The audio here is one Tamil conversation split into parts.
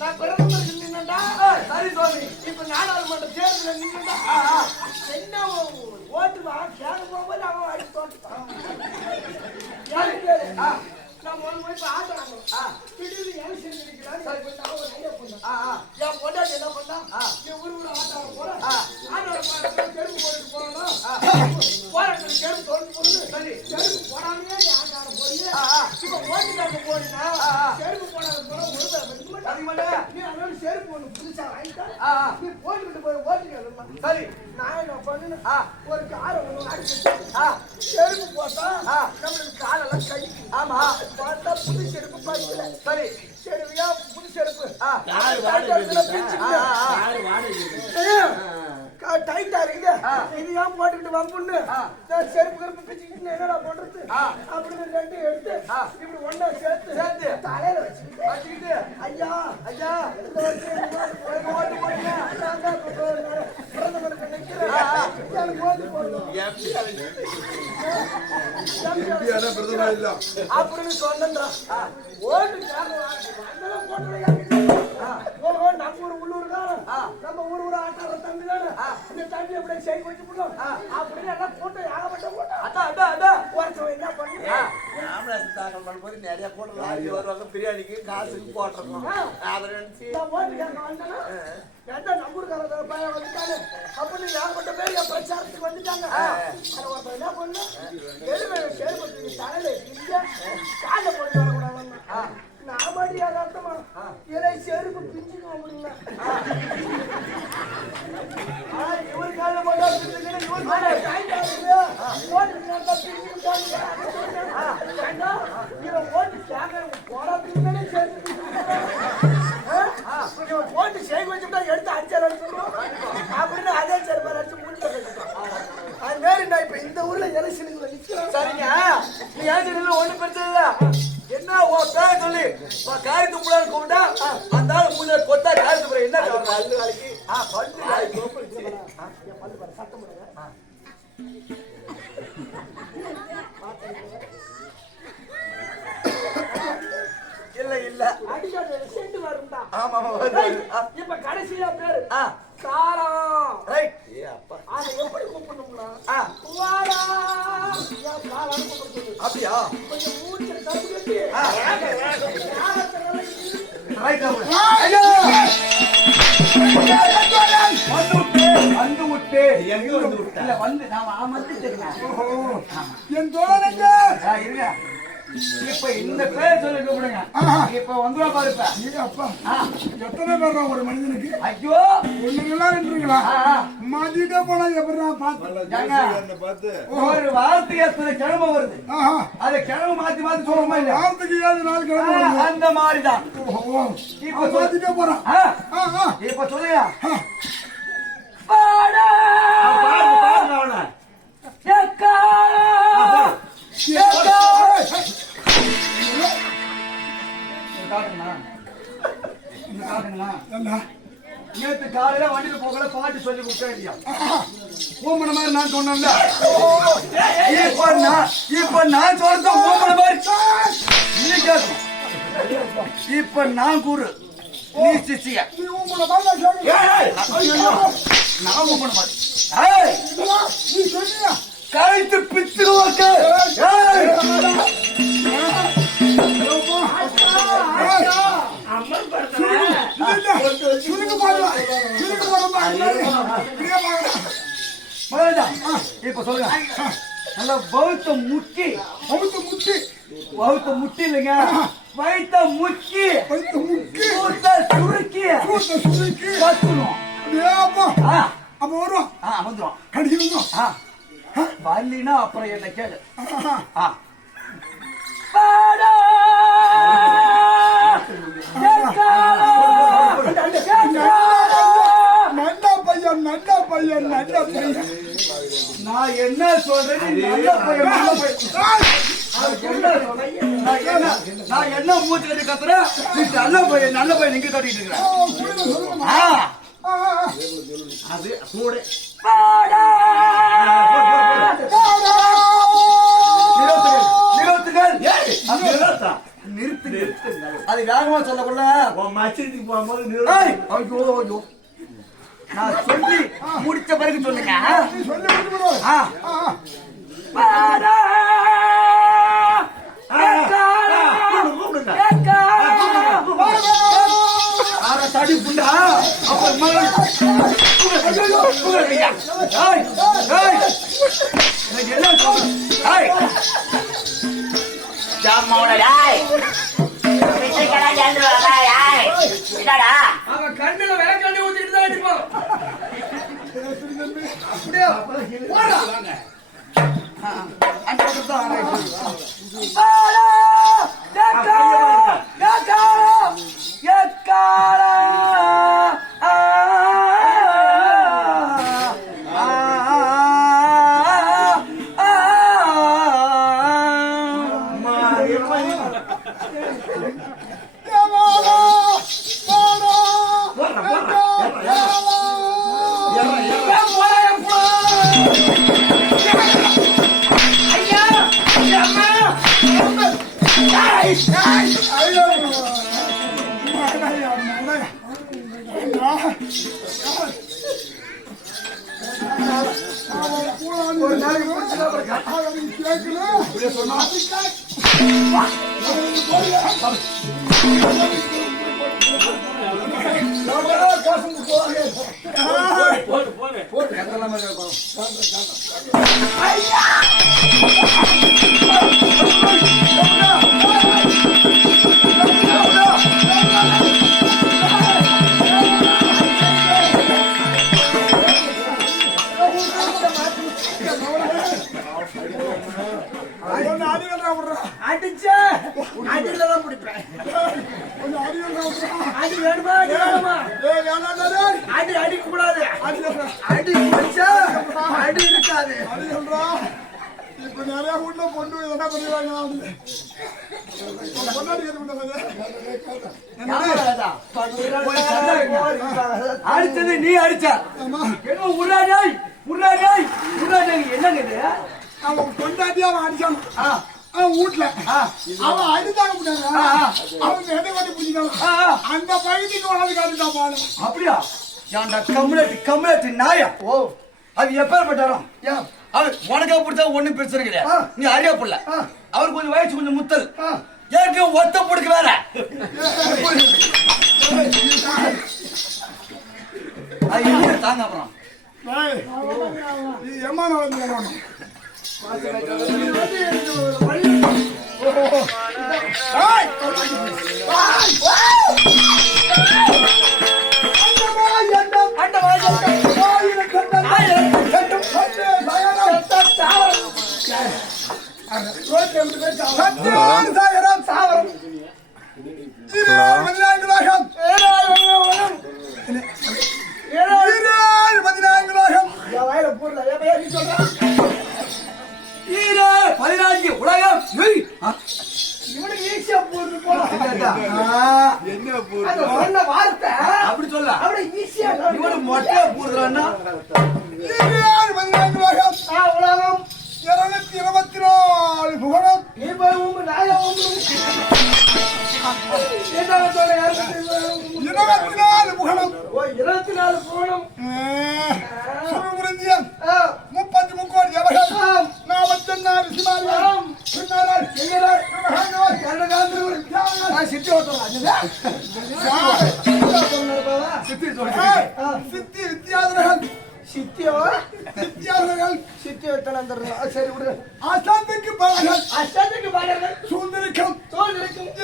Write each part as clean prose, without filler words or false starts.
நான் பிரதமருக்கு நின்னுட்டா சரி சுவாமி. இப்ப நாடாளுமன்ற தேர்தல நின்னுட்டா என்ன ஓட்டு கேட்க போகும்போது அவன் அடிச்சு தோட்டுட்டான். நான் ஒரு போய் ஆட்டணும் திடீர்னு எலெக்ஷன் நிற்கிறான்னு என் பொண்டாட்டி என்ன பண்ணா என் ஊரு ஆட்டாட போற ஆட்டாட செருப்பு போட்டு போறோம் போராட்டம் செருப்பு தோட்டு போடுது சரி செருப்பு போடாமே ஆட்டாட போய் இப்ப ஓட்டுக்காக போனா செருப்பு போடாத போல நீ அதோட செருப்பு ஒண்ணு புதுசா வாங்கிட்டா நீ போட்டுக்கிட்டு போய் ஓட்டுக்க சரி நான் என்ன பண்ணு ஒரு காரை ஒண்ணு அடிச்சு செருப்பு போட்டா நம்மளுக்கு காலெல்லாம் கை ஆமா பார்த்தா புது செருப்பு பாக்கல சரி செருவியா புது செருப்பு டைட்டா இருக்குது இது ஏன் போட்டுக்கிட்டு வம்புன்னு செருப்பு கருப்பு பிச்சுக்கிட்டு என்னடா போடுறது அப்படின்னு ரெண்டு எடுத்து இப்படி ஒண்ணா சேர்த்து தலையில வச்சுக்கிட்டு ஐயா ஐயா இந்த ஓட்டு போட்டீங்க பிரதமருக்கு நிக்கிறேன் ஓட்டு போடுவோம் அப்படின்னு சொன்னா ஓட்டு நம்ம ஊர் உள்ளூர்காரன் நம்ம ஊர் ஆட்டார தம்பி தானே இந்த தம்பி அப்படியே செய்தி வச்சு போட்டோம் அப்படின்னு எல்லாம் போட்டோ ஏகப்பட்ட போட்டோம் அதான் ஒருத்தவன் என்ன பண்ணுங்க ஆம்புலன்ஸ் தாக்கல் பண்ணும்போது நிறைய போட்டோ லாரி வருவாங்க பிரியாணிக்கு காசுக்கு போட்டிருக்கோம் அதை நினைச்சு ஓட்டு கேட்க வந்தேன்னா எந்த நம்பூர்கார பையன் வந்துட்டாங்க அப்படின்னு ஏகப்பட்ட பேர் என் பிரச்சாரத்துக்கு வந்துட்டாங்க அதை ஒருத்தன் என்ன பண்ண எதுவுமே செயல்பட்டு தலையில காலை போட்டு வரக்கூடாது நாமடியா அர்த்தமா இதை செருப்பு பிஞ்சுக்க முடியல இவர் கால போட்டா ஓட்டு செய்ய வச்சுட்டா எடுத்து அடிச்சார் அடிச்சிருக்கோம் அப்படின்னு அதே செருப்பார் அடிச்சு முடிச்சு அது மாரி நான் இப்ப இந்த ஊர்ல எலெக்ஷனுக்குள்ள நிக்கிறேன் சரிங்க நீ ஏன் ஒண்ணு பிரச்சனை இல்ல என்ன உன் பேர் சொல்லி காரி துப்புடான்னு கூப்பிட்டா அந்த ஆள் முன்னே கொத்தா காரி துப்புற என்ன பல்லு வேலைக்கு பல்லு சட்டம் இல்ல இல்ல அடிக்காத செண்டு வரும்டா ஆமா இப்ப கடைசியா பேரு காரம் ரைட் ஏ அப்பா அத எப்படி கூப்பிடணும்னா வாடா யா காரம் கூப்பிடுறது அப்படியே கொஞ்சம் மூச்சை தடுக்கி ரைட் ஐயோ வந்து விட்டு எங்க வந்து விட்ட இல்ல வந்து நாம ஆமத்துட்டேன் என் தோழனுக்கு இருங்க இப்ப இந்த பேர் சொல்லி கூப்பிடுங்க இப்ப வந்துவா பாருப்ப அப்பா எத்தனை பேர் ஒரு மனிதனுக்கு ஐயோ ஒண்ணுங்களா நின்றுங்களா மாத்திட்டே போனா எப்படி பார்த்து ஒரு வார்த்தைக்கு எத்தனை கிழமை வருது அதை கிழமை மாத்தி மாத்தி சொல்லுமா இல்ல வார்த்தைக்கு 7 நாள் கிழமை அந்த மாதிரிதான் இப்ப மாத்திட்டே போறான் இப்ப சொல்லுங்க பாடா பாருங்க நேற்று காலையில வண்டியில போகல பாட்டு சொல்லி கொடுத்தேன் இல்லையா ஓமன மாதிரி நான் சொன்னேன்ல இப்ப நான் சொல்றது ஓமன மாதிரி நீ கேட்கும் இப்ப நான் கூறு நீ சிசிய நான் ஓமன மாதிரி கழுத்து பிச்சுருவாக்கு இப்ப சொல்லுங்க நல்லா பௌத்த முட்டி இல்லைங்க வைத்த முக்கி சுருக்கி கத்தணும் அப்ப வருவோம் வந்துடும் கடிச்சு வந்துடும் வரலினா அப்புறம் என்ன கேளு நல்ல பையன் நான் என்ன சொல்றேன் நான் என்ன மூச்சு கட்டி கத்துறேன் நல்ல பையன் நீங்க கட்டிட்டு இருக்கிறேன் அது கூட நிறுத்து. அது வேகமா சொல்லக்குள்ள மச்சத்துக்கு போகும்போது ஐயோ ஐயோ நான் சொல்லி முடிச்ச பிறகு சொல்லுங்க. தடி புண்டா அவன் கண்ணுல விளக்கண்ணி ஊத்திட்டு தான் அடிப்பான். ஒரு நாளைக்கு அடிச்சா அடிலதான் முடிப்பேன். அடி வேணுமா அடி அடிக்க கூடாது. அடி வச்சா அடி இருக்காது. இப்ப நிறைய வீட்டுல பொண்ணு என்ன பண்ணுவாங்க அடிச்சது நீ அடிச்ச உருளாஜாய் உருளாஜாய் உருளாஜாய் என்னங்க அவன் கொண்டாட்டி அவன் அடிச்சான் அவன் வீட்டுல அவன் அடித்தாங்க முடியாங்க அவன் எடை கொண்டு பிடிச்சாங்க அந்த பகுதிக்கு வாழ்க்கை அடித்தான் பாரு. அப்படியா ஏன்டா கம்யூனிட்டி நாயா? ஓ அது எப்பேற்பட்டாராம்? அவர் உனக்கா பிடிச்சா ஒண்ணும் பிரச்சனை கிடையாது. நீ அறியா புள்ள அவர் கொஞ்சம் வயசு கொஞ்சம் முத்தல் ஏற்க ஒத்த புடுக்க வேற தாங்க அப்புறம் எம்மா அப்படி சொல்ல இவனு மொட்டையா போடுறான்னா உலகம் 224 புகழும் 24 புகழும் 24 புகழும் சுருமுருந்தியன் 30 முக்கோடி ஜபகம் 44 சிமாரியம் பின்னாரால் எங்கரால் சித்தி ஓட்டுறான் சித்தி வித்தியாசர்கள் சித்தியவர்கள் சித்தி வைத்தனந்தர்கள். சரி விடு. அசாந்துக்கு பாடல்கள் சூழ்ந்திருக்கும்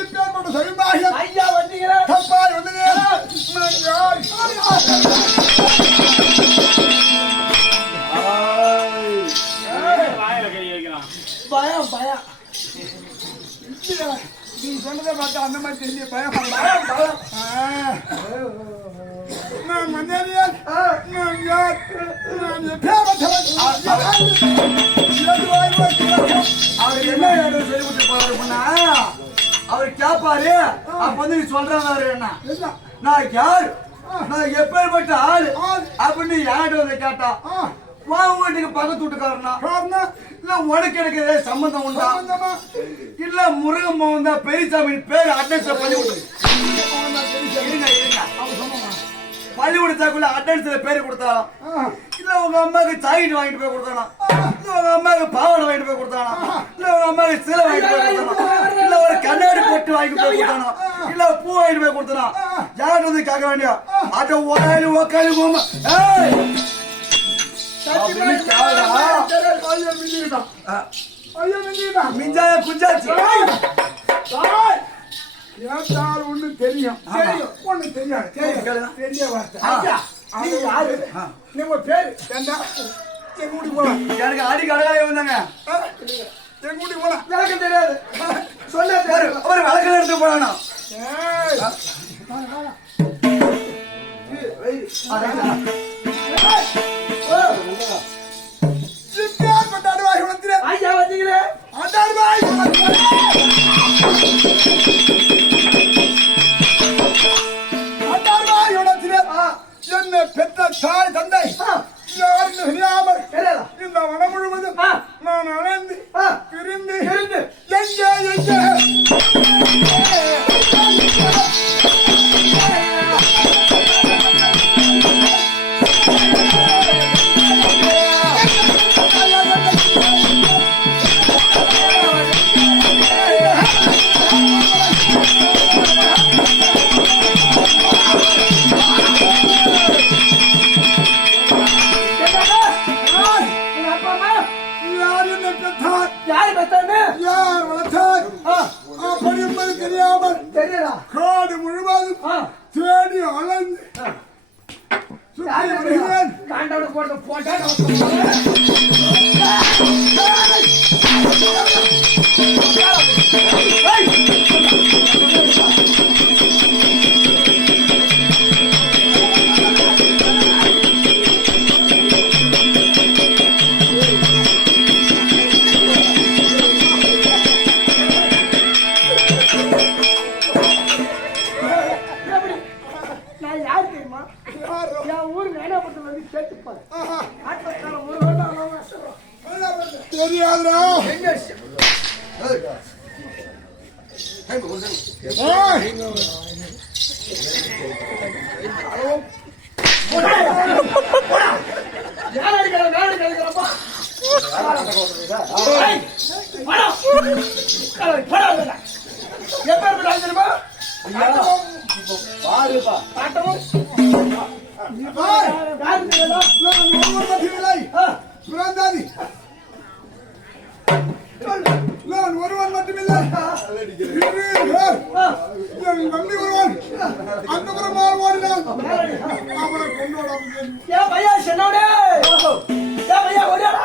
இப்பேற்பட்ட சவிமாகியம் ஐயா வந்தீங்களா? தப்பாய் வந்ததே பயம் பயம் நீ சொன்னதை பார்த்தா அந்த மாதிரி தெரிய பயம் நான் மன்னேரியன் நான் யார் நான் அவர் என்ன இடம் சொல்லி கொடுத்து போறாருன்னா அவர் கேப்பாரு அப்ப வந்து நீ சொல்றாரு என்ன நான் யார் நான் எப்பேற்பட்ட ஆளு அப்படின்னு யார்கிட்ட வந்து கேட்டா உன் வீட்டுக்கு பக்கத்து வீட்டுக்காரனா காரணம் இல்ல உனக்கு எனக்கு ஏதாவது சம்பந்தம் உண்டா சம்பந்தமா? இல்ல முருகன் மோகன் தான் பெரியசாமி பேர் அட்ரஸ் பள்ளிக்கூடம் இருங்க பள்ளிக்கூடத்தாக்குள்ள அட்ரஸ்ல பேரு கொடுத்தாலும் இல்ல உங்க அம்மாவுக்கு சாக்கெட் வாங்கிட்டு போய் கொடுத்தானா இல்ல உங்க அம்மாவுக்கு பாவாடை வாங்கிட்டு போய் கொடுத்தானா இல்ல உங்க அம்மாவுக்கு சீலை வாங்கிட்டு போய் கொடுத்தானா இல்ல ஒரு கண்ணாடி போட்டு வாங்கிட்டு போய் கொடுத்தானா இல்ல பூ வாங்கிட்டு போய் கொடுத்தானா யார்கிட்ட வந்து கேட்க வேண்டியா அட ஓடாயிரம் உக்காந்து போமா மிஞ்சாய குஞ்சாச்சு ஏத்தாள் ஒண்ணு தெரியும் ஒண்ணு தெரியாது தெரிய வார்த்தை நீங்க யாரு நீங்க பேரு ஏண்டா எங்க வீட்டுக்கு போலாம் எனக்கு அடி கடகாய வந்தாங்க எங்க வீட்டுக்கு போலாம் எனக்கு தெரியாது சொல்ல அவர் வழக்கில் எடுத்து போனா கொண்டாடுவாய் உணர்த்திர ஐயா வந்தீங்களே கொண்டாடுவாய் கொண்டாடுவாய் உணர்த்திர என்ன பெற்ற தாய் தந்தை யாருன்னு தெரியாமல் இந்த வனம் முழுவதும் நான் அலைந்து பிரிந்து எங்கே எங்கே யாரு பெத்தானே யார் வளர்த்தார் அப்படி என்பது தெரியாமல் தெரியலா காடு முழுவதும் தேடி அலைந்து சுற்றி வருகிறேன். காண்டோட போட்டு போட்டா நான் யாரு தெரியுமா யார்? என் ஊர் நயனாபுரத்துல வந்து கேட்டுப்பாரு ஆட்டக்கார ஒரு தெரியாதுடா. யார் அடிக்கிற நான் அடிக்கிறப்பா எப்ப தெரியுமா ஆட்டமும் நீ பார். யாரு தெரியுமா நான் ஒருவன் மட்டுமில்லை. பிறந்தாதி. நான் ஒருவன் மட்டுமில்லை. இன்று என் நம்பி ஒருவன் அந்த புறமால் ஓடினான். அவனை கொண்டோடாமல் ஏன் பையா சென்னோடே ஏன் பையா ஓடியாடா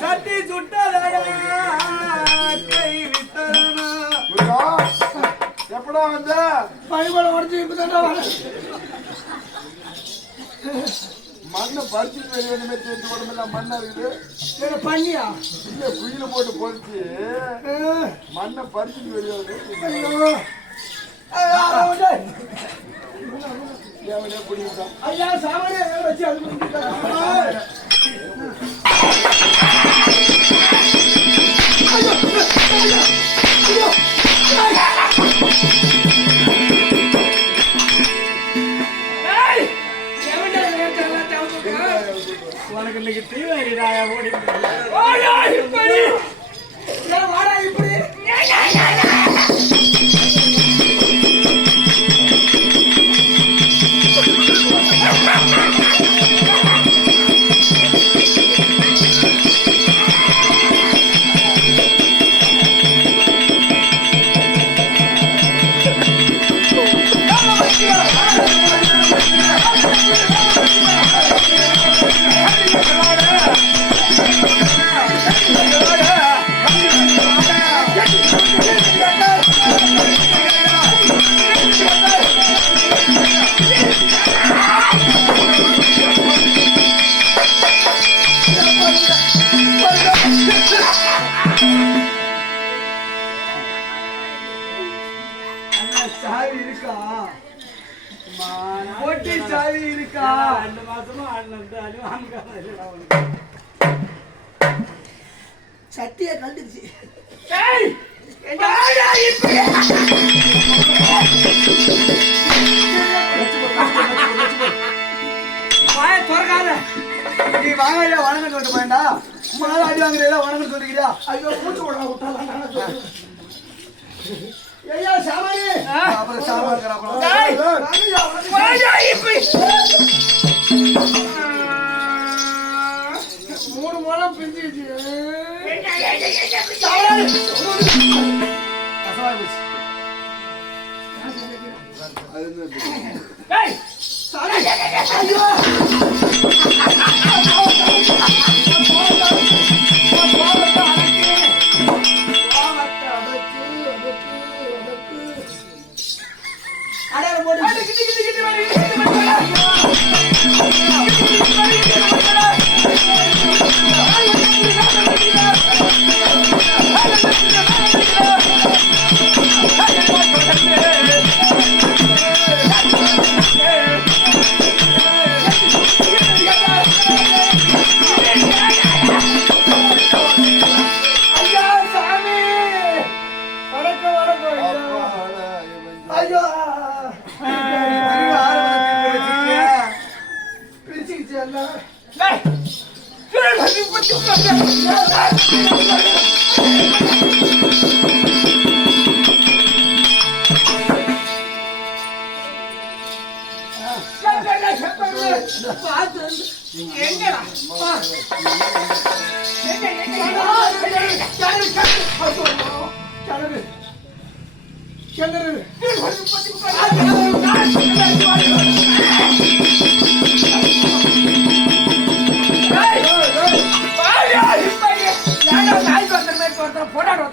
சட்டி சுட்டதடா கை வித்தனா எப்படா வந்த? பைபோட உடச்சு இப்பதான் வர மண்ணை பறிச்சுட்டு வெளியே வந்து தேர்ந்து உடம்பெல்லாம் மண்ணா இருக்குது. என்ன பண்ணியா? இல்ல குயில போட்டு பொறிச்சு மண்ணை பறிச்சுட்டு வெளியே வந்து எவனே குடிக்கிட்டான். ஐயா சாமானே வச்சு அது உனக்கு இன்னைக்கு தீவிராயா ஓடி இப்படி வாடா இப்படி சாவி இருக்கா? போட்டி சாவி இருக்கா? 2 மாசமா சட்டியை கண்டுச்சு. நீ வாங்க வணக்கம் சொல்லிட்டு போயண்டா மாலை அடி வாங்குறீங்களா வணக்கம் சொல்லிக்கிறியா? ஐயோ மூச்சு விட விட்டாலாம். ஐயா சாமானி அப்புறம் சாமான் இருக்கிறாப்புல. 3 முழம் பிஞ்சிச்சு. கசவாய் போச்சு. ஐயோ பிரிச்சுக்கிச்சு எல்லாம். போராட்டம்